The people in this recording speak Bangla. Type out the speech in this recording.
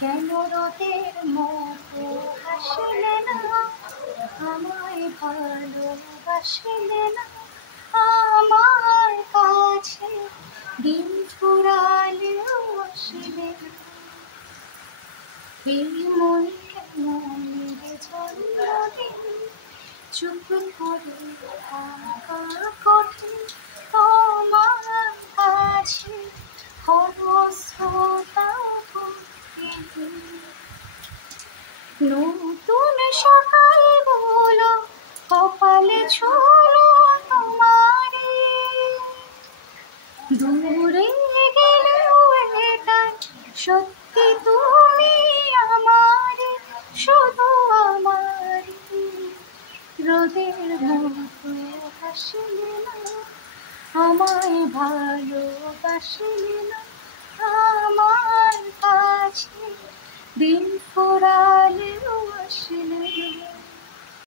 কেন রোদের মতো হাসলে না, আমায় ভালোবাসলে না, আমার কাছে দিন ফুরালেও আসলে না। এই মন কেমন জন্মদিন চুপ করে থাকা কঠিন, তোমার কাছে খরস্রোতা প্রতিদিন। নতুন সকাল বলো, কপালে ছোলো তোমারে, দূরে গেলেও এটাই সত্যি তুমি আমারে, শুধু আমারে। রোদের মতো হাসলে না, আমায় ভালোবাসলে না, আমার কাছে দিন ফুরালেও আসে